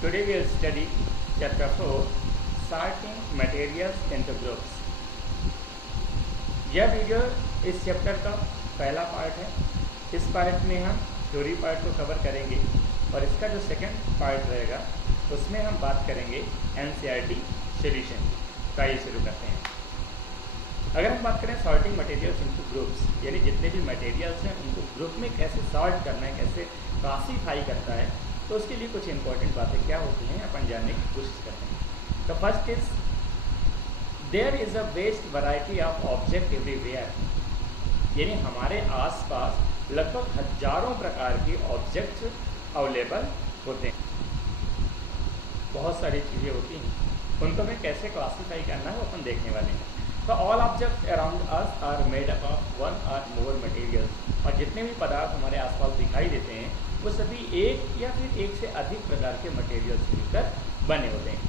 Today we will study chapter 4 sorting materials into groups. यह video इस chapter का पहला पार्ट है। इस पार्ट में हम थ्योरी पार्ट को कवर करेंगे और इसका जो सेकंड पार्ट रहेगा उसमें हम बात करेंगे एनसीईआरटी सॉल्यूशन का। ये शुरू करते हैं। अगर हम बात करें सॉर्टिंग मटेरियल्स इनटू ग्रुप्स, यानी जितने भी मटेरियल्स हैं उनको ग्रुप में कैसे सॉर्ट करना है, कैसे क्लासीफाई करता है, तो उसके लिए कुछ इंपॉर्टेंट बातें क्या होती हैं अपन जानने की कोशिश करते हैं। तो first is there is a vast variety of object everywhere, यानी हमारे आसपास लगभग हजारों प्रकार के ऑब्जेक्ट्स अवेलेबल होते हैं। बहुत सारी चीज़ें होती हैं, उनको हमें कैसे क्लासीफाई करना है वो अपन देखने वाले हैं। तो all objects around us are made up of one or more materials, और जितने भी पदार्थ हमारे आसपास दिखाई देते हैं वो सभी एक या फिर एक से अधिक प्रकार के मटेरियल से मिलकर बने होते हैं।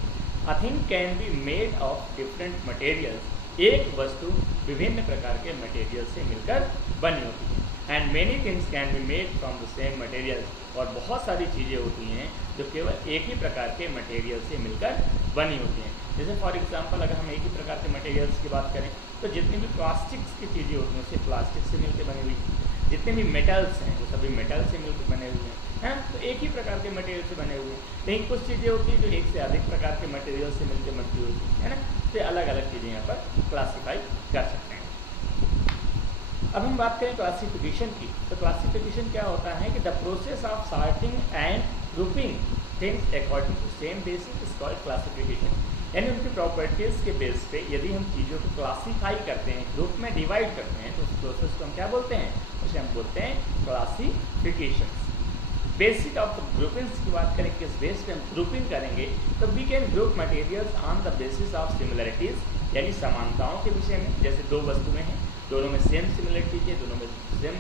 A thing can be made of different materials, एक वस्तु विभिन्न प्रकार के मटेरियल से मिलकर बनी होती है। And many things can be made from the same materials, और बहुत सारी चीज़ें होती हैं जो केवल एक ही प्रकार के मटेरियल से मिलकर बनी होती हैं। जैसे फॉर एग्जांपल अगर हम एक ही प्रकार के मटेरियल्स की बात करें तो जितनी भी प्लास्टिक्स की चीज़ें होती हैं उसे प्लास्टिक से मिलकर बनी हुई, जितने भी मेटल्स हैं वो सभी मेटल से मिलकर बने हुए हैं, तो एक ही प्रकार के मटेरियल से बने हुए हैं। लेकिन कुछ चीज़ें होती हैं जो एक से अधिक प्रकार के मटेरियल से मिलकर बनती होती है ना, तो अलग अलग चीज़ें यहाँ पर क्लासीफाई कर सकते हैं। अब हम बात करें क्लासिफिकेशन की, तो क्लासिफिकेशन क्या होता है कि the process of sorting and grouping things according to same basis is called classification, यानी उनकी प्रॉपर्टीज़ के बेस पे यदि हम चीज़ों को क्लासीफाई करते हैं, ग्रुप में डिवाइड करते हैं, तो उस प्रोसेस को हम क्या बोलते हैं, उसे हम बोलते हैं क्लासिफिकेशन। बेसिक ऑफ ग्रुपिंग्स की बात करें, किस बेस पे हम ग्रुपिंग करेंगे, तो we can group materials on the basis of similarities, यानी समानताओं के विषय में। जैसे दो वस्तुएं हैं, दोनों में सेम सिमिलरिटीज है, दोनों में सेम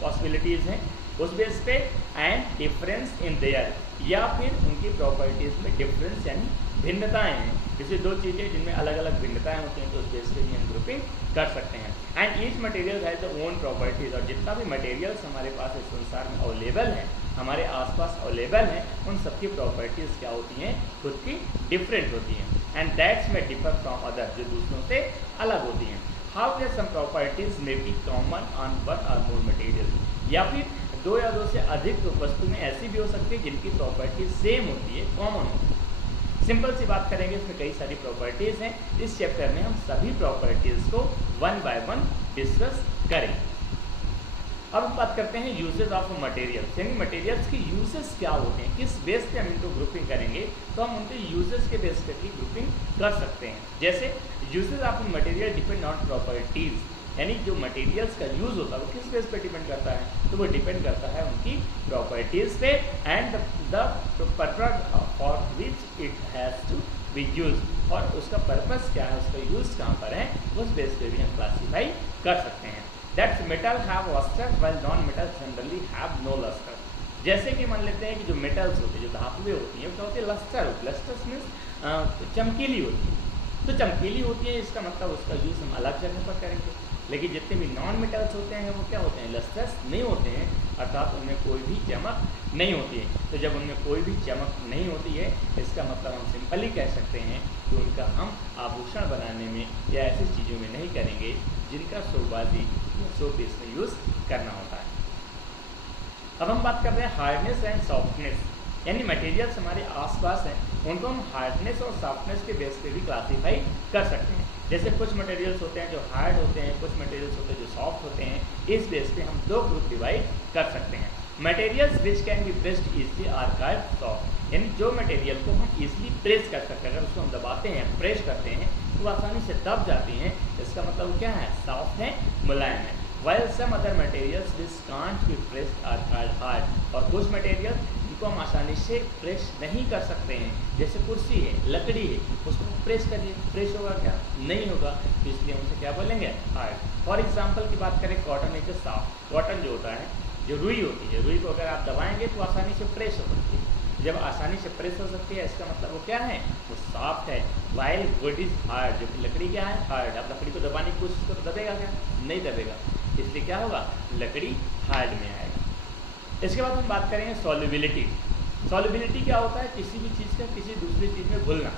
पॉसिबिलिटीज़ हैं, उस बेस पे। एंड डिफरेंस इन देयर, या फिर उनकी प्रॉपर्टीज़ में डिफरेंस यानी भिन्नताएं हैं। जैसे दो चीज़ें जिनमें अलग अलग भिन्नताएं होती हैं तो उस बेस पे भी हम ग्रुपिंग कर सकते हैं। And each material has the own properties, और जितना भी मटेरियल्स हमारे पास इस संसार में अवेलेबल हैं, हमारे आसपास अवेलेबल हैं, उन सबकी प्रॉपर्टीज़ क्या होती हैं, खुद की डिफरेंट होती हैं। एंड दैट्स में डिफर फ्रॉम अदर, जो दूसरों से अलग होती हैं। हाउ देयर सम प्रॉपर्टीज़ में B common on one or more material, या फिर दो या दो से अधिक वस्तु में ऐसी भी हो सकती है जिनकी प्रॉपर्टी सेम होती है, कॉमन होती है। सिंपल सी बात करेंगे, इसमें कई सारी प्रॉपर्टीज़ हैं। इस चैप्टर में हम सभी प्रॉपर्टीज़ को वन बाय वन डिस्कस करेंगे। अब हम बात करते हैं यूजेस ऑफ मटेरियल्स, यानी मटेरियल्स के यूजेस क्या होते हैं, किस बेस पे हम इनको ग्रुपिंग करेंगे, तो हम उनके यूजेस के बेस पे भी ग्रुपिंग कर सकते हैं। जैसे uses of material depend on properties, यानी जो मटेरियल्स का यूज़ होता है वो किस बेस पे डिपेंड करता है, तो वो डिपेंड करता है उनकी प्रॉपर्टीज़ पे and the purpose for which it has to be use, और उसका पर्पस क्या है, उसका यूज़ कहाँ पर है, उस बेस पे भी हम क्लासीफाई कर सकते हैं। That's metal have lustre while non metal generally have no lustre, जैसे कि मान लेते हैं कि जो मेटल्स होती है, जो धातुएं होती हैं, क्या होती है, लस्टर होती है। लस्टर्स मीन्स चमकीली होती है, तो चमकीली होती है, इसका मतलब उसका यूज़ हम अलग जगह पर करेंगे। लेकिन जितने भी नॉन मेटल्स होते हैं वो क्या होते हैं, लस्टर्स नहीं होते हैं, अर्थात उनमें कोई भी चमक नहीं होती है। तो जब उनमें कोई भी चमक नहीं होती है, इसका मतलब हम सिंपली कह सकते हैं कि उनका हम आभूषण बनाने में या ऐसी चीज़ों में नहीं करेंगे जिनका शोबाजी या शो पीस में यूज़ करना होता है। अब हम बात कर रहे हैं हार्डनेस एंड सॉफ्टनेस, यानी मटेरियल्स हमारे आसपास हैं, उनको हम हार्डनेस और सॉफ्टनेस के बेस पे भी क्लासीफाई कर सकते हैं। जैसे कुछ मटेरियल्स होते हैं जो हार्ड होते हैं, कुछ मटेरियल्स होते हैं जो सॉफ्ट होते हैं। इस बेस पे हम दो ग्रुप डिवाइड कर सकते हैं। Materials which can be pressed easily are called soft, यानी जो मटेरियल को हम इजली प्रेस कर सकते हैं, अगर उसको हम दबाते हैं, प्रेस करते हैं, तो वो आसानी से दब जाती हैं, इसका मतलब क्या है, सॉफ्ट है, मुलायम है। While some other materials which can't be pressed are called hard, और कुछ मटेरियल को हम आसानी से प्रेस नहीं कर सकते हैं, जैसे कुर्सी है, लकड़ी है, उसको प्रेस करिए, प्रेस होगा क्या, नहीं होगा, तो इसलिए हम उसे क्या बोलेंगे, हार्ड। फॉर एग्जांपल की बात करें, कॉटन एक सॉफ्ट, कॉटन जो होता है, जो रुई होती है, रुई को अगर आप दबाएंगे तो आसानी से प्रेस हो सकती है। जब आसानी से प्रेस हो सकती है, इसका मतलब वो क्या है, वो सॉफ्ट है। वाइल वुड इज हार्ड, जो कि लकड़ी क्या है, हार्ड। आप लकड़ी को दबाने की कोशिश करो, दबेगा क्या, नहीं दबेगा, इसलिए क्या होगा, लकड़ी हार्ड में आएगा। इसके बाद हम बात करेंगे सॉल्युबिलिटी, सॉल्युबिलिटी क्या होता है? किसी भी चीज़ का किसी दूसरी चीज़ में घुलना,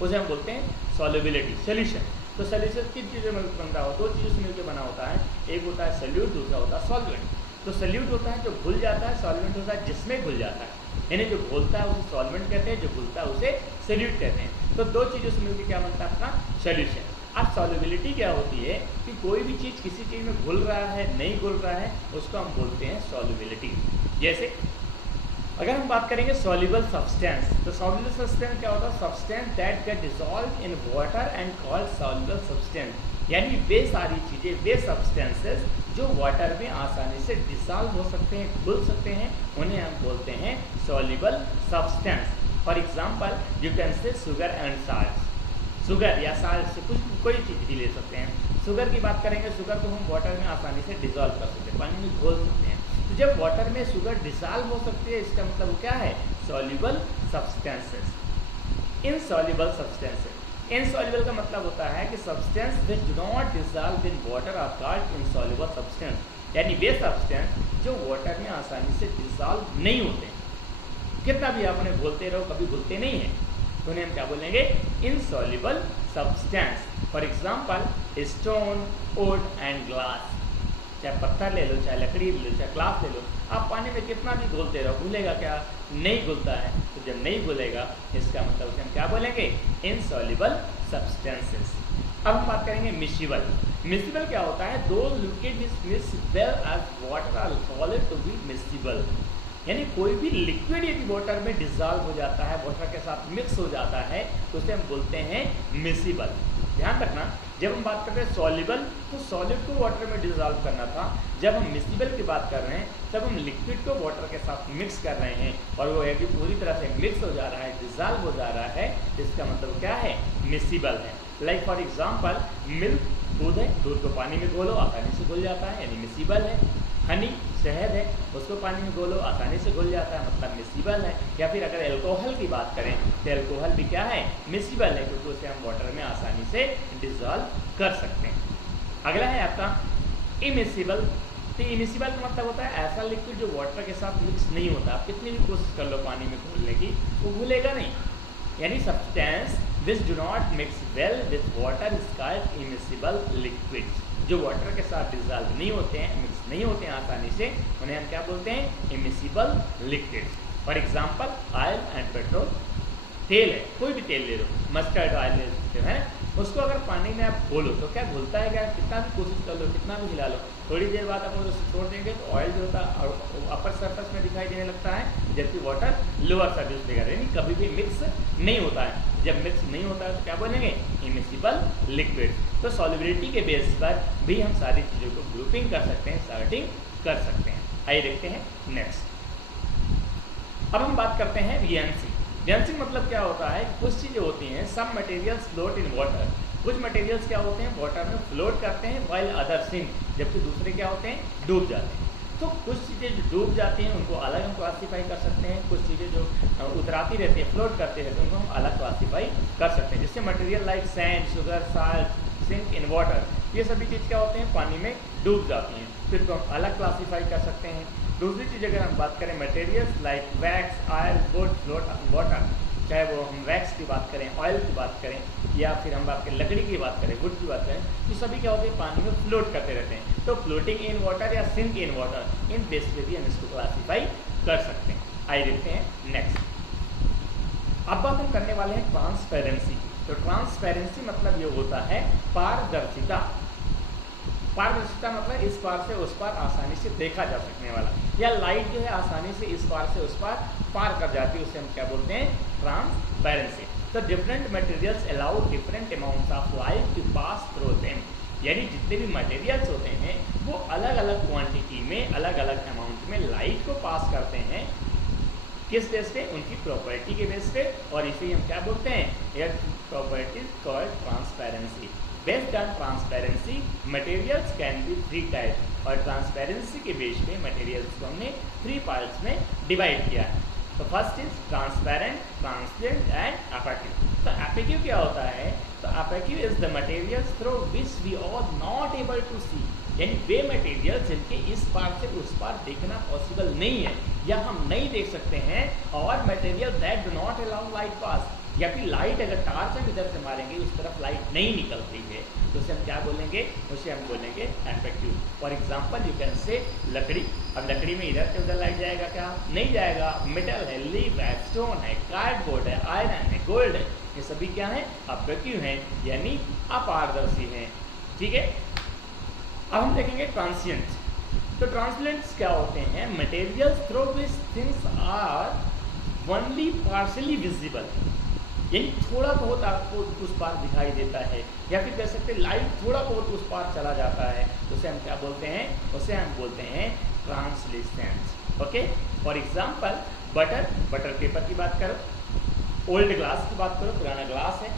उसे हम बोलते हैं सॉल्युबिलिटी। सोल्यूशन, तो सोल्यूशन किन चीज़ों में बन रहा हो? दो चीज़ों से मिलकर बना होता है, एक होता है सोल्यूट, दूसरा होता है सॉल्वेंट। तो सोल्यूट होता है जो घुल जाता है, सॉल्वेंट होता है जिसमें घुल जाता है, यानी जो घुलता है उसे सॉल्वेंट कहते हैं, जो घुलता है उसे सोल्यूट कहते हैं। तो दो चीज़ों से मिलकर क्या बनता है? अपना सोल्यूशन। अब सॉल्युबिलिटी क्या होती है कि कोई भी चीज़ किसी चीज़ में घुल रहा है, नहीं घुल रहा है, उसको हम बोलते हैं सॉल्युबिलिटी। जैसे अगर हम बात करेंगे सॉल्युबल सब्सटेंस, तो सॉल्युबल सब्सटेंस क्या होता है? Substance that get dissolve in water and called soluble substance, यानी वे सारी चीज़ें, वे सब्सटेंसेस जो वाटर में आसानी से डिसॉल्व हो सकते हैं, घुल सकते हैं, उन्हें हम बोलते हैं soluble substance. For example you can से शुगर एंड साल्ट, शुगर या साल्ट से कुछ कोई चीज़ भी ले सकते हैं। शुगर की बात करेंगे, शुगर को हम वाटर में आसानी से डिसॉल्व कर सकते हैं, पानी में घोल सकते हैं। तो जब वाटर में शुगर डिसॉल्व हो सकती है, इसका मतलब क्या है? Soluble substances. Insoluble substances, insoluble का मतलब होता है कि substance which do not dissolve in water are called insoluble substance, यानी वे सब्सटेंस जो वाटर में आसानी से डिसॉल्व नहीं होते, कितना भी आप उन्हें घोलते रहो कभी घुलते नहीं है, तो उन्हें हम क्या बोलेंगे? Insoluble substance. For example stone, would and glass, चाहे पत्थर ले लो, चाहे लकड़ी ले लो, चाहे ग्लास ले लो, आप पानी में कितना भी घोलते रहो, घुलेगा क्या? नहीं घुलता है। तो जब नहीं घुलेगा, इसका मतलब उसे हम क्या बोलेंगे? Insoluble substances. अब हम बात करेंगे मिसिबल। मिसिबल क्या होता है? दो liquid is mixed as water are solid to be miscible, यानी कोई भी लिक्विड यदि वाटर में डिसॉल्व हो जाता है, वाटर के साथ मिक्स हो जाता है, तो उसे हम बोलते हैं मिसिबल। ध्यान रखना, जब हम बात कर रहे हैं सॉल्युबल, तो सॉलिड को वाटर में डिसॉल्व करना था। जब हम मिसिबल की बात कर रहे हैं, तब हम लिक्विड को वाटर के साथ मिक्स कर रहे हैं और वो यदि पूरी तरह से मिक्स हो जा रहा है, डिसॉल्व हो जा रहा है, इसका मतलब क्या है? मिसिबल है। लाइक फॉर एग्जाम्पल मिल्क, दूध है, दूध को पानी में घोलो आसानी से घुल जाता है, यानी मिसिबल है। हनी, शहद है, उसको पानी में घोलो आसानी से घुल जाता है, मतलब मिसिबल है। या फिर अगर एल्कोहल की बात करें, तो एल्कोहल भी क्या है? मिसिबल है, क्योंकि उसे हम वाटर में आसानी से डिसॉल्व कर सकते हैं। अगला है आपका इमिसिबल। तो इमिसिबल का मतलब होता है ऐसा लिक्विड जो वाटर के साथ मिक्स नहीं होता, आप कितनी भी कोशिश कर लो पानी में घोलने की, वो घुलेगा नहीं, यानी substance which do not mix well with water is called immiscible liquids. जो वाटर के साथ डिसॉल्व नहीं होते हैं, मिक्स नहीं होते हैं आसानी से, उन्हें हम क्या बोलते हैं? Immiscible liquids. For example oil and petrol, तेल है, कोई भी तेल ले लो, मस्टर्ड ऑयल ले सकते हो, है ना, उसको अगर पानी में आप घोलो तो क्या घुलता है क्या? कितना भी कोशिश कर लो, कितना भी हिला लो, थोड़ी देर बाद आप उसे छोड़ देंगे तो ऑयल जो होता है अपर सरफेस में दिखाई देने लगता है, जबकि वाटर लोअर सरफेस दिखाई, यानी कभी भी मिक्स नहीं होता है। जब मिक्स नहीं होता है तो क्या बोलेंगे? Immiscible liquid. तो सॉल्युबिलिटी के बेस पर भी हम सारी चीज़ों को ग्रुपिंग कर सकते हैं, सॉर्टिंग कर सकते हैं। आइए देखते हैं नेक्स्ट। अब हम बात करते हैं रिएंसी। रिएंसी मतलब क्या होता है? कुछ चीज़ें होती हैं, some materials float in water, कुछ मटेरियल्स क्या होते हैं? वाटर में फ्लोट करते हैं, वाइल अदर सिंक, जबकि दूसरे क्या होते हैं? डूब जाते हैं। तो कुछ चीज़ें जो डूब जाती हैं उनको अलग हम क्लासीफाई कर सकते हैं, कुछ चीज़ें जो उतराती रहती हैं, फ्लोट करते रहते हैं, उनको हम अलग क्लासीफाई कर सकते हैं। जिससे material like sand, sugar, salt, sink in water, ये सभी चीज़ क्या होते हैं? पानी में डूब जाती हैं, तो इनको हम अलग क्लासीफाई कर सकते हैं। दूसरी चीज़ अगर हम बात करें materials like wax, oil, would float on water, चाहे वो हम वैक्स की बात करें, ऑयल की बात करें, या फिर हम बात करें लकड़ी की बात करें, वुड की बात करें, तो सभी क्या होते हैं? पानी में फ्लोट करते रहते हैं। तो फ्लोटिंग इन वाटर या सिंक इन वाटर, इन बेस पे भी हम इसको क्लासीफाई कर सकते हैं। आइए देखते हैं नेक्स्ट। अब बात हम करने वाले हैं ट्रांसपेरेंसी। तो ट्रांसपेरेंसी मतलब ये होता है पारदर्शिता। पारदर्शिता मतलब इस पार से उस पार आसानी से देखा जा सकने वाला, या लाइट जो है आसानी से इस पार से उस पार कर जाती है, उसे हम क्या बोलते हैं? ट्रांसपेरेंसी। तो different materials allow different amounts of light to pass through them, यानी जितने भी मटेरियल्स होते हैं वो अलग अलग क्वांटिटी में, अलग अलग अमाउंट में लाइट को पास करते हैं। किस बेस पे? उनकी प्रॉपर्टी के बेस पे, और इसे हम क्या बोलते हैं? यह properties called transparency. Based on transparency materials can be 3 type, और ट्रांसपेरेंसी के बेस पे मटेरियल्स को हमने 3 पार्ट्स में डिवाइड किया है। तो first is transparent, transparent and opaque. तो एपेक्यू क्या होता है? तो opaque is the materials through which we are not able to see, यानी वे मटेरियल जिनके इस पार से उस पार देखना पॉसिबल नहीं है या हम नहीं देख सकते हैं, और material that do not allow light pass, या फिर लाइट अगर टार्च हम इधर से मारेंगे उस तरफ लाइट नहीं निकलती है तो उसे हम क्या बोलेंगे, उसे हम बोलेंगे एम्पैक्ट्यूड। For example you can say लकड़ी, अब लकड़ी में इधर से उधर लाइट जाएगा क्या, नहीं जाएगा, मेटल है, लीफ है, स्टोन है, कार्डबोर्ड है, आयरन है, गोल्ड है, ये सभी क्या है, ऑब्जेक्टिव हैं यानी अपारदर्शी हैं। ठीक है, अब हम देखेंगे ट्रांसिएंट। तो ट्रांसलेंट्स क्या होते हैं, materials through which things are only partially visible, यानी थोड़ा बहुत आपको उस पार दिखाई देता है, या फिर कह सकते हैं लाइट थोड़ा बहुत उस पार चला जाता है, तो उसे हम क्या बोलते हैं, उसे हम बोलते हैं translucence. Okay, for example butter paper की बात करो, ओल्ड ग्लास की बात करो, पुराना ग्लास है,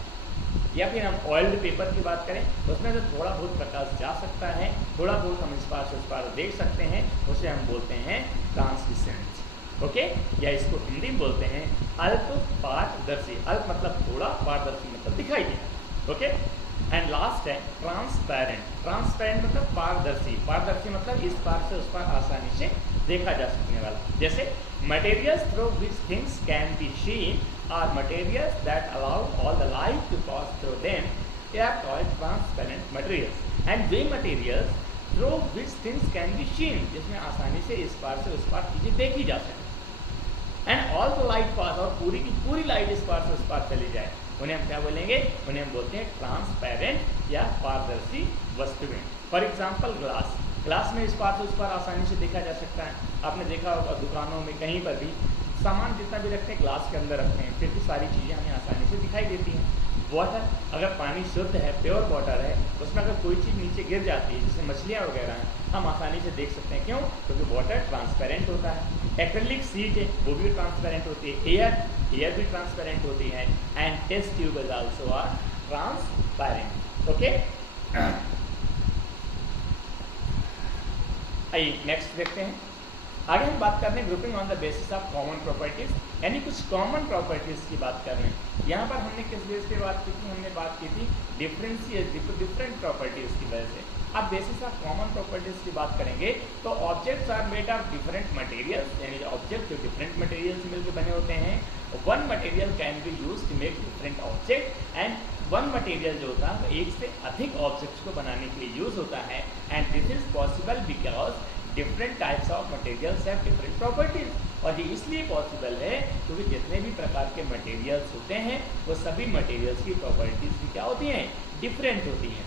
या फिर हम ऑयल्ड पेपर की बात करें, उसमें से थोड़ा बहुत प्रकाश जा सकता है, थोड़ा बहुत हम इस पार से उस पार देख सकते हैं, उसे हम बोलते हैं ट्रांसलेसेंस। ओके, या इसको हिंदी में बोलते हैं अल्प पारदर्शी, अल्प मतलब थोड़ा, पारदर्शी मतलब दिखाई देना। ओके, एंड लास्ट है ट्रांसपेरेंट। ट्रांसपेरेंट मतलब पारदर्शी, पारदर्शी मतलब इस पार से उस पार आसानी से देखा जा सकने वाला। जैसे materials through which things can be seen are materials that allow all the light to pass through them, they are called transparent materials. And वे materials through which things can be seen, जिसमें आसानी से इस पार से उस पार चीजें देखी जा सके, and all the light pass, और पूरी की पूरी लाइट इस पार से उस पार चली जाए, उन्हें हम क्या बोलेंगे, उन्हें हम बोलते हैं ट्रांसपेरेंट या पारदर्शी वस्तुएं। फॉर एग्जांपल ग्लास, ग्लास में इस पार से उस पार आसानी से देखा जा सकता है। आपने देखा होगा दुकानों में कहीं पर भी सामान जितना भी रखते हैं ग्लास के अंदर रखते हैं, फिर भी सारी चीज़ें हमें आसानी से दिखाई देती हैं। वाटर, अगर पानी शुद्ध है, प्योर वाटर है, उसमें अगर कोई चीज़ नीचे गिर जाती है जैसे मछलियाँ वगैरह हैं, हम आसानी से देख सकते हैं। क्यों? क्योंकि वाटर ट्रांसपेरेंट होता है। एक्रिलिक शीट है वो भी ट्रांसपेरेंट होती है, एयर भी ट्रांसपेरेंट होती है, and test tube is also are transparent. Okay, आइए नेक्स्ट देखते हैं। आगे हम बात कर रहे हैं grouping on the basis of common properties, यानी कुछ कॉमन प्रॉपर्टीज की बात कर रहे हैं। यहाँ पर हमने किस बेस पे बात की थी, हमने बात की थी डिफरेंट प्रॉपर्टीज की वजह से। अब बेसिस ऑफ कॉमन प्रॉपर्टीज की बात करेंगे तो objects are made of different materials, यानी ऑब्जेक्ट जो डिफरेंट मटेरियल से मिलकर बने होते हैं। One material can be use to make different object, and one material जो होता है एक से अधिक ऑब्जेक्ट्स को बनाने के लिए यूज होता है, and this is possible because different types of materials have different properties. और ये इसलिए पॉसिबल है क्योंकि जितने भी प्रकार के मटेरियल्स होते हैं वो सभी मटेरियल्स की प्रॉपर्टीज भी क्या होती हैं, डिफरेंट होती हैं।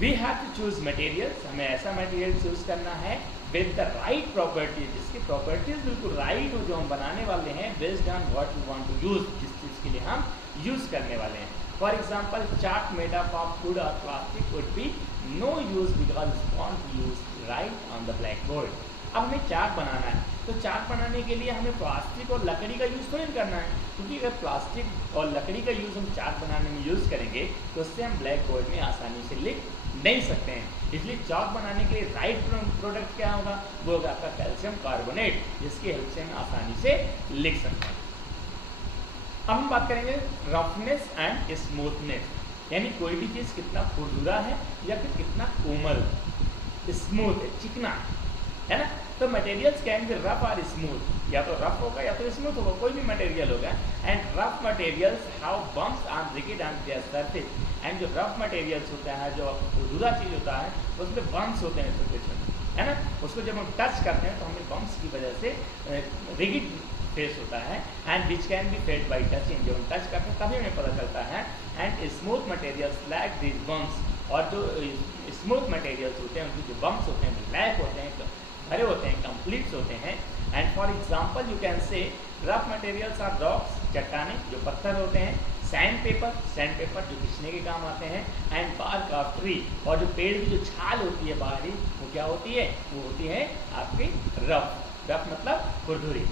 We have to choose materials, हमें ऐसा मटेरियल चूज करना है विद द राइट प्रॉपर्टीज, जिसकी प्रॉपर्टीज बिल्कुल राइट हो, जो हम बनाने वाले हैं based on what we want to use, जिस चीज के लिए हम यूज करने वाले हैं। For example chart made up of wood और plastic would be no use because we want to use write on the blackboard. अब हमें चार्ट बनाना है तो चार्ट बनाने के लिए हमें प्लास्टिक और लकड़ी का यूज़ थोड़ी करना है, क्योंकि अगर प्लास्टिक और लकड़ी का यूज़ हम चार्ट बनाने में यूज़ करेंगे तो उससे हम ब्लैक बोर्ड में आसानी से लिख नहीं सकते हैं। इसलिए चार्ट बनाने के लिए राइट प्रोडक्ट क्या होगा, वो होगा आपका कैल्शियम कार्बोनेट, जिसकी हेल्प से हम आसानी से लिख सकते हैं। अब हम बात करेंगे रफनेस एंड स्मूथनेस, यानी कोई भी चीज़ कितना खुरदुरा है या फिर कितना कोमल, स्मूथ है, चिकना है ना। तो मटेरियल्स कैन बी रफ और स्मूथ, या तो रफ होगा या तो स्मूथ होगा, कोई भी मटेरियल होगा। And rough materials have bumps on rigid on their surface, and जो रफ मटेरियल्स होता है, जो खुरदुरा चीज़ होता है, उसमें बम्प्स होते हैं छोटे छोटे, है ना। उसको जब हम टच करते हैं तो हमें बम्प्स की वजह से रिजिड फेस होता है, and which can B failed by touching, जब हम टच करते हैं तभी हमें पता चलता है। And smooth materials lack this bumps, और जो स्मूथ मटेरियल्स होते हैं उनके जो बम्प्स होते हैं लैक होते हैं, भरे होते हैं, कंप्लीट्स होते हैं। And for example you can say rough materials are rocks, चट्टाने जो पत्थर होते हैं, सैंड पेपर जो घिसने के काम आते हैं, एंड बार्क ऑफ ट्री, और जो पेड़ की जो छाल होती है बाहरी वो क्या होती है, वो होती है आपकी रफ मतलब खुरदुरी।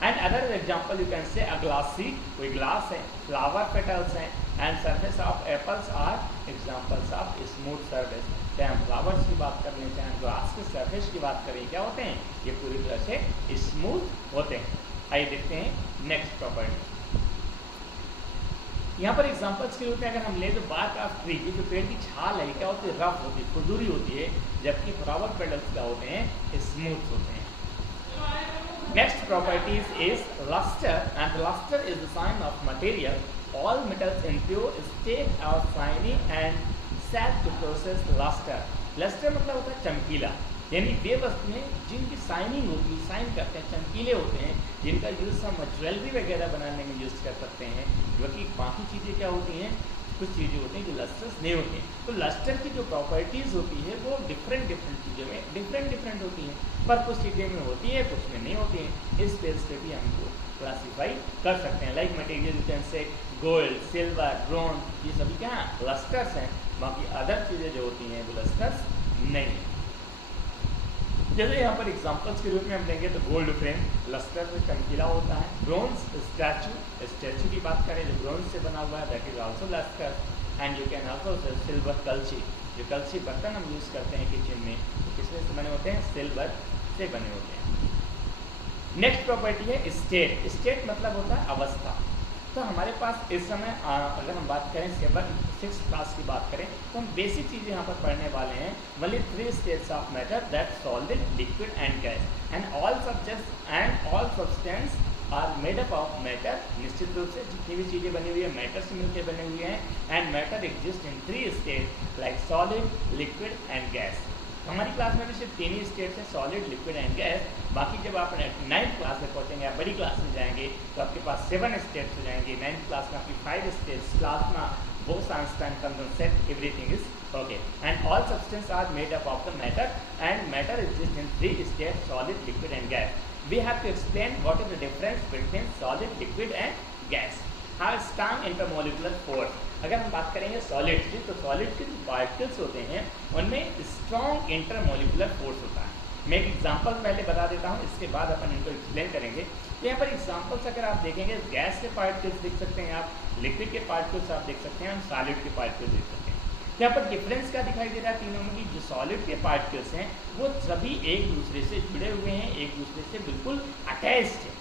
And other example you can say a glass seed, कोई ग्लास है, फ्लावर पेटल्स हैं, and surface of apples are examples of smooth surface. चाहे हम फ्लावर्स की बात कर लें, चाहे हम ग्लास के सरफेस की बात करें, क्या होते हैं, ये पूरी तरह से स्मूथ होते हैं। आइए देखते हैं नेक्स्ट प्रॉपर्टी। यहाँ पर एग्जांपल्स के रूप में अगर हम ले तो बार्क ऑफ ट्री की जो पेड़ की छाल है क्या होती है, रफ होती है, खुरदुरी होती है, जबकि फ्लावर पेटल्स क्या होते हैं, स्मूथ होते हैं। Next properties is lustre and lustre is the sign of material all metals in pure state are shiny and set to process luster। luster मतलब होता है चमकीला, यानी वे वस्तुएं जिनकी साइनिंग होती है, साइन करते हैं, चमकीले होते हैं, जिनका यूज़ हम ज्वेलरी वगैरह बनाने में यूज़ कर सकते हैं, जबकि बाकी चीज़ें क्या होती हैं, कुछ चीज़ें होती हैं जो लस्टर्स नहीं होती हैं। तो लस्टर की जो प्रॉपर्टीज़ होती है वो डिफरेंट चीज़ों में डिफरेंट होती हैं, पर कुछ चीज़ें में होती है, कुछ में नहीं होती हैं। इस बेस पे भी हमको क्लासीफाई कर सकते हैं। लाइक मटेरियल यू कैन से गोल्ड, सिल्वर, ब्रॉन्ज, ये सभी क्या लस्टर्स हैं, बाकी अदर चीज़ें जो होती हैं वो लस्टर्स नहीं। जैसे यहाँ पर एग्जांपल्स के रूप में हम लेंगे तो गोल्ड फ्रेम लस्टर से चमकीला होता है, ब्रॉन्ज स्टैचू की बात करें जो ब्रॉन्ज से बना हुआ है, that is also lustre. And you can also silver कलची, जो कलची बर्तन हम यूज़ करते हैं किचन में, तो किसमें से बने होते हैं, सिल्वर से बने होते हैं। नेक्स्ट प्रॉपर्टी है स्टेट। स्टेट मतलब होता है अवस्था। तो हमारे पास इस समय अगर हम बात करें 6th क्लास की बात करें तो हम बेसिक चीज़ें यहाँ पर पढ़ने वाले हैं। Only 3 states of matter, that solid, liquid and gas. And all substance are made up of matter. निश्चित रूप से जितनी भी चीज़ें बनी हुई है मैटर से मिलकर बने हुए हैं। And matter exist in 3 state like solid, liquid and gas. हमारी क्लास में भी सिर्फ 3 ही स्टेट्स हैं, सॉलिड, लिक्विड एंड गैस। बाकी जब आप 9th क्लास में पहुँचेंगे, आप बड़ी क्लास में जाएंगे तो आपके पास 7 स्टेट्स हो जाएंगे। 9th क्लास में आपकी 5 states, plasma, Bose Einstein condensate, everything is okay. And all substance are made up of the matter and matter exist in 3 states, solid, liquid and gas. We have to explain what is the difference between solid, liquid and gas. How strong intermolecular force. अगर हम बात करेंगे solid की, तो solid के जो particles होते हैं उनमें स्ट्रॉन्ग इंटरमोलिकुलर फोर्स होता है। मैं एक एग्जांपल पहले बता देता हूँ, इसके बाद अपन इनको एक्सप्लेन करेंगे। तो यहाँ पर एग्जांपल्स अगर आप देखेंगे, गैस के पार्टिकल्स देख सकते हैं आप, लिक्विड के पार्टिकल्स आप देख सकते हैं और सॉलिड के पार्टिकल्स देख सकते हैं। यहाँ पर डिफरेंस क्या दिखाई दे रहा है तीनों में कि जो सॉलिड के पार्टिकल्स हैं वो सभी एक दूसरे से जुड़े हुए हैं, एक दूसरे से बिल्कुल अटैच्ड हैं,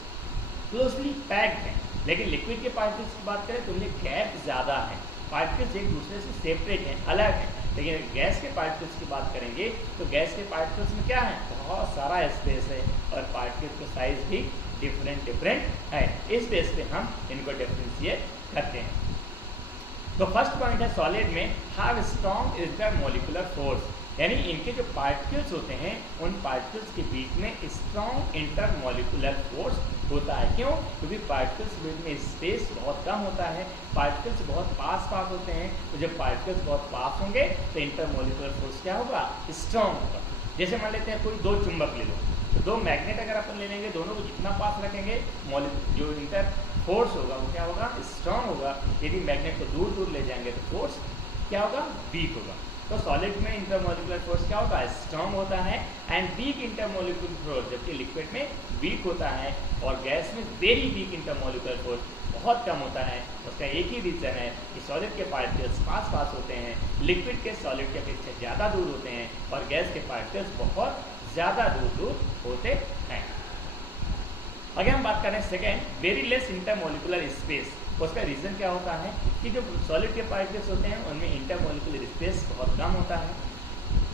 क्लोजली पैक्ड हैं। लेकिन लिक्विड के पार्टिकल्स की बात करें तो उनमें गैप ज़्यादा है, पार्टिकल्स एक दूसरे से सेपरेट हैं, अलग हैं। लेकिन गैस के पार्टिकल्स की बात करेंगे तो गैस के पार्टिकल्स में क्या है, बहुत सारा स्पेस है और पार्टिकल्स का साइज भी डिफरेंट है। इस बेस पे हम इनको डिफ्रेंशिएट करते हैं। तो फर्स्ट पॉइंट है सॉलिड में हैव स्ट्रॉन्ग इंटरमोलिकुलर फोर्स, यानी इनके जो पार्टिकल्स होते हैं उन पार्टिकल्स के बीच में स्ट्रॉन्ग इंटरमोलिकुलर फोर्स होता है। क्यों? क्योंकि पार्टिकल्स के बीच में स्पेस बहुत कम होता है, पार्टिकल्स बहुत पास होते हैं। तो जब पार्टिकल्स बहुत पास होंगे तो इंटरमोलिकुलर फोर्स क्या होगा, स्ट्रॉन्ग होगा। जैसे मान लेते हैं कोई 2 चुंबक ले लो, तो 2 मैग्नेट अगर अपन ले लेंगे, दोनों को जितना पास रखेंगे जो इंटर फोर्स होगा वो क्या होगा, स्ट्रॉन्ग होगा। यदि मैग्नेट को दूर दूर ले जाएंगे तो फोर्स क्या होगा, वीक होगा। तो सॉलिड में इंटरमोलिकुलर फोर्स क्या होता है, स्ट्रॉन्ग होता है एंड वीक इंटरमोलिकुलर फोर्स, जबकि लिक्विड में वीक होता है और गैस में वेरी वीक इंटरमोलिकुलर फोर्स बहुत कम होता है। उसका एक ही रीज़न है कि सॉलिड के पार्टिकल्स पास होते हैं, लिक्विड के सॉलिड के अपेक्षा ज़्यादा दूर होते हैं और गैस के पार्टिकल्स बहुत ज़्यादा दूर होते हैं। अगर हम बात करें second, very less intermolecular space, उसका रीज़न क्या होता है कि जो सॉलिड के पार्टिकल्स होते हैं उनमें इंटरमोलिकुलर स्पेस बहुत कम होता है,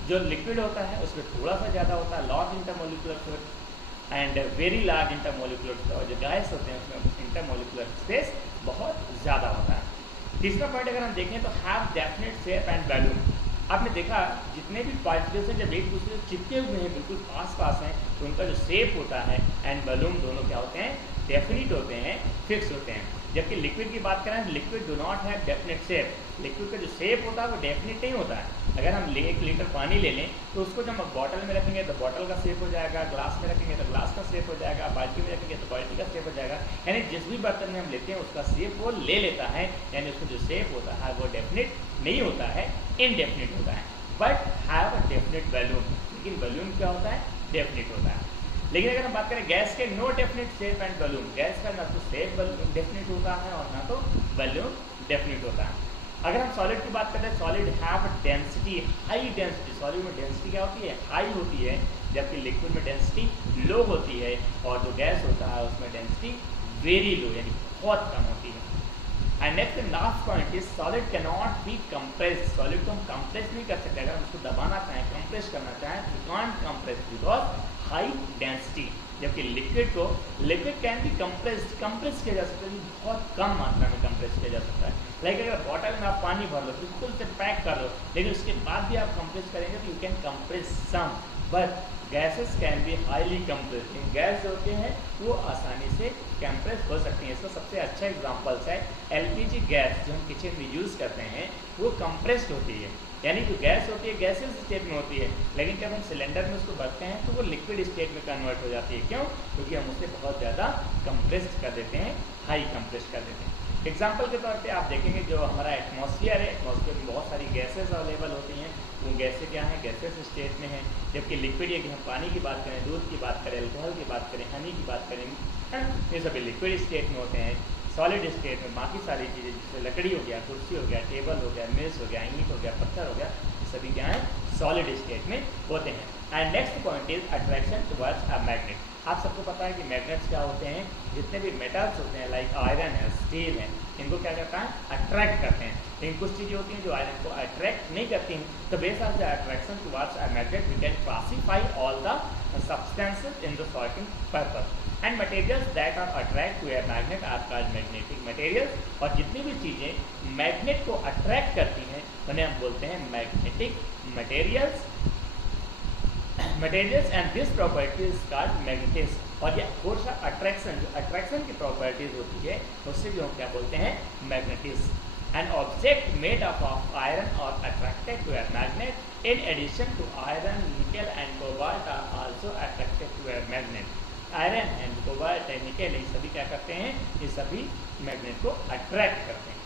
जो लिक्विड होता है उसमें थोड़ा सा ज़्यादा होता है, large intermolecular force and very large intermolecular, और जो गैस होते हैं उसमें इंटरमोलिकुलर स्पेस बहुत ज़्यादा होता है। तीसरा पॉइंट अगर हम देखें तो have definite shape and volume. आपने देखा जितने भी पार्टिकल्स हैं जब एक दूसरे से चिपके हुए हैं, बिल्कुल पास हैं, तो उनका जो शेप होता है एंड वॉल्यूम दोनों क्या होते हैं, डेफिनिट होते हैं, फिक्स होते हैं। जबकि लिक्विड की बात करें तो liquid do not have definite shape, liquid का जो शेप होता है वो डेफिनेट नहीं होता है। अगर हम 1 लीटर पानी ले लें तो उसको जब हम बॉटल में रखेंगे तो बॉटल का शेप हो जाएगा, ग्लास में रखेंगे तो ग्लास का शेप हो जाएगा, बाल्टी में रखेंगे तो बाल्टी का शेप हो जाएगा। यानी जिस भी बर्तन में हम लेते हैं उसका शेप वो ले लेता है, यानी उसका जो शेप होता है वो डेफिनेट नहीं होता है, इनडेफिनिट होता है। But have a definite volume, लेकिन वॉल्यूम क्या होता है, डेफिनेट होता है। लेकिन अगर हम बात करें गैस के, no definite shape and volume, gas का ना तो शेप डेफिनेट होता है और ना तो वॉल्यूम डेफिनेट होता है। अगर हम सॉलिड की बात करें, solid have density, high density, solid में डेंसिटी क्या होती है, हाई होती है, जबकि लिक्विड में डेंसिटी लो होती है और जो गैस होता है उसमें डेंसिटी वेरी लो, यानी बहुत कम होती है। And next and last point is solid can not be compress. Solid को हम कंप्रेस नहीं कर सकते, अगर हम उसको दबाना चाहें, कंप्रेस करना चाहें, we can't compress because high density. जबकि liquid can be compressed, compress किया जा सकता है, बहुत कम मात्रा में कंप्रेस किया जा सकता है। लाइक अगर बॉटल में आप पानी भर लो, बिल्कुल से पैक कर लो, लेकिन उसके बाद भी आप कंप्रेस करेंगे तो you can compress some, but gases can be highly compress. Gas जो होते हैं वो आसानी से कंप्रेस हो सकती हैं। इसका सबसे अच्छा एग्जांपल्स है एलपीजी गैस जो हम किचन में यूज़ करते हैं, वो कंप्रेस्ड होती है, यानी जो गैस होती है गैसेस स्टेट में होती है, लेकिन जब हम सिलेंडर में उसको भरते हैं तो वो लिक्विड स्टेट में कन्वर्ट हो जाती है। क्यों? क्योंकि हम उसे बहुत ज़्यादा कंप्रेस्ड कर देते हैं, हाई कंप्रेस कर देते हैं। एग्जाम्पल के तौर पे आप देखेंगे जो हमारा एटमॉस्फेयर है, एटमॉस्फेयर में बहुत सारी गैसेस अवेलेबल होती हैं। वो गैसें क्या हैं? गैसेस स्टेट में हैं। जबकि लिक्विड ये कि हम पानी की बात करें, दूध की बात करें, अल्कोहल की बात करें, हनी की बात करें, ये सभी लिक्विड स्टेट में होते हैं। सॉलिड स्टेट में बाकी सारी चीज़ें जैसे लकड़ी हो गया, कुर्सी हो गया, टेबल हो गया, मेज हो गया, ईंट हो गया, पत्थर हो गया, ये सभी क्या है? सॉलिड स्टेट में होते हैं। And next point is attraction towards a magnet. आप सबको पता है कि मैग्नेट्स क्या होते हैं? जितने भी मेटल्स होते हैं लाइक आयरन है, स्टील है, इनको क्या करता है? अट्रैक्ट करते हैं। लेकिन कुछ चीज़ें होती हैं जो आयरन को अट्रैक्ट नहीं करती हैं। तो base of the attraction towards a magnet we can classify all the substances in the sorting purpose and materials that are attract to a magnet are called magnetic materials। और जितनी भी चीज़ें magnet को attract करती हैं उन्हें हम बोलते हैं magnetic materials and this property is called magnetism. और ये फोर्स ऑफ अट्रैक्शन, जो अट्रैक्शन की प्रॉपर्टीज होती है उससे भी हम क्या बोलते हैं? Magnetism. An object made up of iron or attracted to a magnet. In addition to iron, nickel and cobalt are also attracted to a magnet. Iron and cobalt and nickel ये सभी क्या करते हैं? ये सभी मैग्नेट को attract करते हैं।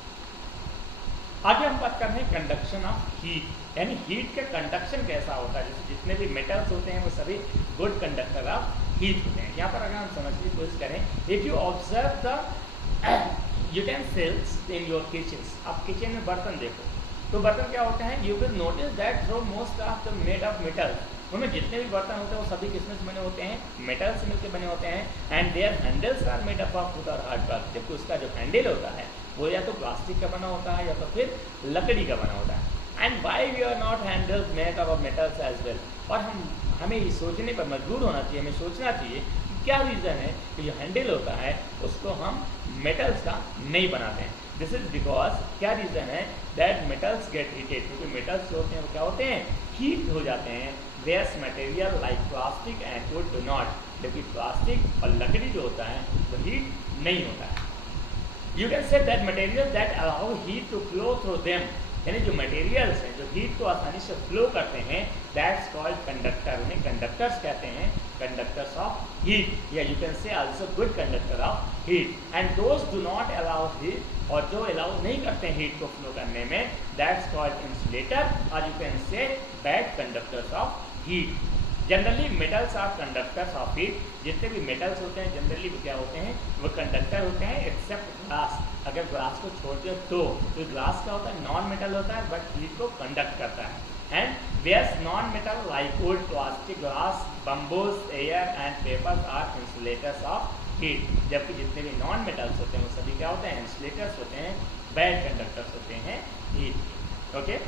आगे हम बात कर रहे हैं कंडक्शन ऑफ हीट, यानी हीट का कंडक्शन कैसा होता है। जैसे जितने भी मेटल्स होते हैं वो सभी गुड कंडक्टर ऑफ हीट होते हैं। यहाँ पर अगर हम समझने की कोशिश करें, if you observe the utensils in your kitchens, आप किचन में बर्तन देखो तो बर्तन क्या होते हैं? You will notice that through most of the made of metals. उनमें जितने भी बर्तन होते हैं वो सभी किसमें से बने होते हैं? मेटल से मिलकर बने होते हैं। And their handles are made up of wood or hard work. जबकि उसका जो हैंडल होता है वो या तो प्लास्टिक का बना होता है या तो फिर लकड़ी का बना होता है। And why we are not handles made up of metals as well. और हमें ये सोचने पर मजबूर होना चाहिए, हमें सोचना चाहिए क्या रीज़न है कि जो हैंडल होता है उसको हम मेटल्स का नहीं बनाते हैं। दिस इज बिकॉज क्या रीज़न है? दैट मेटल्स गेट हीटेड, क्योंकि मेटल्स जो होते हैं वो क्या होते हैं? हीट हो जाते हैं। Whereas material like plastic and wood do not. जबकि प्लास्टिक और लकड़ी जो होता है वो हीट नहीं होता है। You can say that material that allow heat to flow through them, यानी जो मटेरियल्स हैं जो हीट को आसानी से फ्लो करते हैं, दैट्स कॉल्ड कंडक्टर। उन्हें कंडक्टर्स कहते हैं, कंडक्टर्स ऑफ हीट, या यू कैन से also good conductor of heat. And those do not allow heat, और जो अलाउ नहीं करते हैं हीट को फ्लो करने में, दैट्स कॉल्ड इंसुलेटर, और you can say bad conductors of heat. Generally metals are conductors of heat. जितने भी मेटल्स होते हैं जनरली वो क्या होते हैं? वो कंडक्टर होते हैं, एक्सेप्ट ग्लास। अगर ग्लास को छोड़ते हो तो ग्लास क्या होता है? नॉन मेटल होता है बट हीट को कंडक्ट करता है। And whereas non metal like wood, plastic, glass, bamboos, air and papers are insulators of heat. जबकि जितने भी नॉन मेटल्स होते हैं वो सभी क्या होते हैं? इंसुलेटर्स होते हैं, बैड कंडक्टर्स होते हैं हीट। ओके,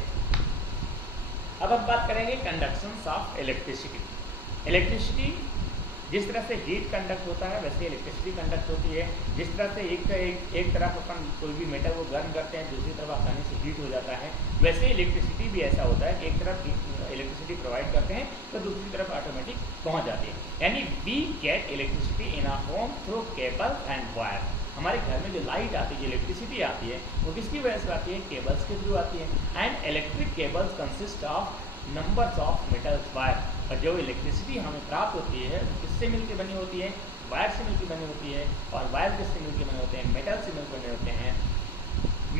अब हम बात करेंगे कंडक्शंस ऑफ इलेक्ट्रिसिटी। इलेक्ट्रिसिटी जिस तरह से हीट कंडक्ट होता है वैसे इलेक्ट्रिसिटी कंडक्ट होती है। जिस तरह से एक तरफ अपन कोई भी मेटल को गर्म करते हैं, दूसरी तरफ आसानी से हीट हो जाता है, वैसे इलेक्ट्रिसिटी भी ऐसा होता है कि एक तरफ इलेक्ट्रिसिटी प्रोवाइड करते हैं तो दूसरी तरफ ऑटोमेटिक पहुंच जाती है। यानी we get electricity in our home through cable and wire. हमारे घर में जो लाइट आती है, जो इलेक्ट्रिसिटी आती है, वो किसकी वजह से आती है? केबल्स के थ्रू आती है। And electric cables consist of numbers of metals wire. और जो इलेक्ट्रिसिटी हमें प्राप्त होती है वो किससे मिलकर बनी होती है? वायर से मिलकर बनी होती है। और वायर किससे मिलकर बने होते हैं? मेटल से मिलकर बने होते हैं।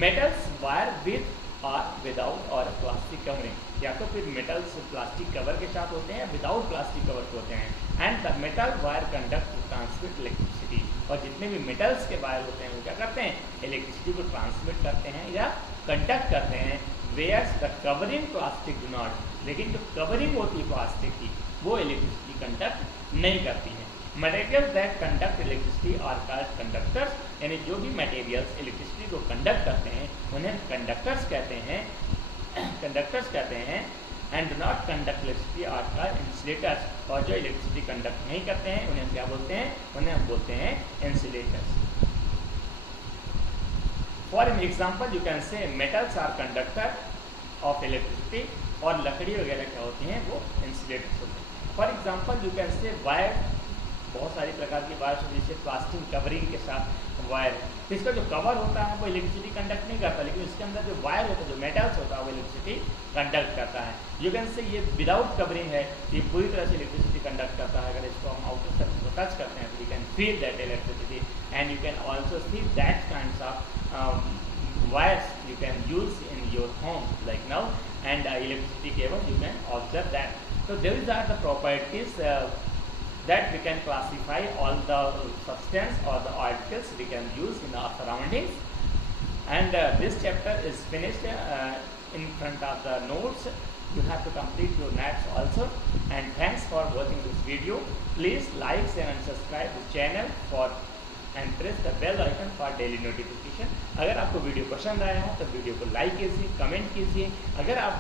मेटल्स वायर विद और विदाउट और प्लास्टिक कवरिंग, या तो फिर मेटल्स प्लास्टिक कवर के साथ होते हैं, विदाउट प्लास्टिक कवर के होते हैं। And the metal wire conduct to transmit electricity. और जितने भी मेटल्स के वायर होते हैं वो क्या करते हैं? इलेक्ट्रिसिटी को ट्रांसमिट करते हैं या कंडक्ट करते हैं। Whereas the covering plastic do not. लेकिन जो कवरिंग होती है प्लास्टिक की वो इलेक्ट्रिसिटी कंडक्ट नहीं करती है। Material that conduct electricity are called conductors यानी जो भी मटेरियल्स इलेक्ट्रिसिटी को कंडक्ट करते हैं उन्हें कंडक्टर्स कहते हैं and do not conduct electricity are insulators. और जो इलेक्ट्रिसिटी कंडक्ट नहीं करते हैं उन्हें हम क्या बोलते हैं, उन्हें हम बोलते हैं insulators. For an example you can say metals are conductor of electricity, और लकड़ी वगैरह क्या होती हैं वो इंसुलेटर्स होते हैं। फॉर एग्जाम्पल यू कैन से वायर, बहुत सारी प्रकार की वायर जैसे प्लास्टिक कवरिंग के साथ वायर, तो इसका जो कवर होता है वो इलेक्ट्रिसिटी कंडक्ट नहीं करता, लेकिन इसके अंदर जो वायर होता है, जो मेटल्स होता है वो इलेक्ट्रिसिटी कंडक्ट करता है। यू कैन से ये विदाउट कवरिंग है, ये पूरी तरह से इलेक्ट्रिसिटी कंडक्ट करता है। अगर इसको हम आउटर सरफेस को टच करते हैं तो you can feel that electricity and you can also see that kinds of wires you can use in your home like now, and electricity cable you can observe that. So these are the properties that we can classify all the substance or the articles we can use in our surroundings. And this chapter is finished in front of the notes. You have to complete your notes also. And thanks for watching this video. Please like, share and subscribe this channel for and press the bell icon for daily notification. अगर आपको video पसंद आया है तो video को like कीजिए, comment कीजिए। अगर आप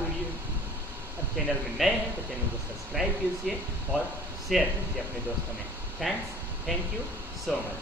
चैनल में नए हैं तो चैनल को सब्सक्राइब कीजिए और शेयर कीजिए अपने दोस्तों में। Thank you so much.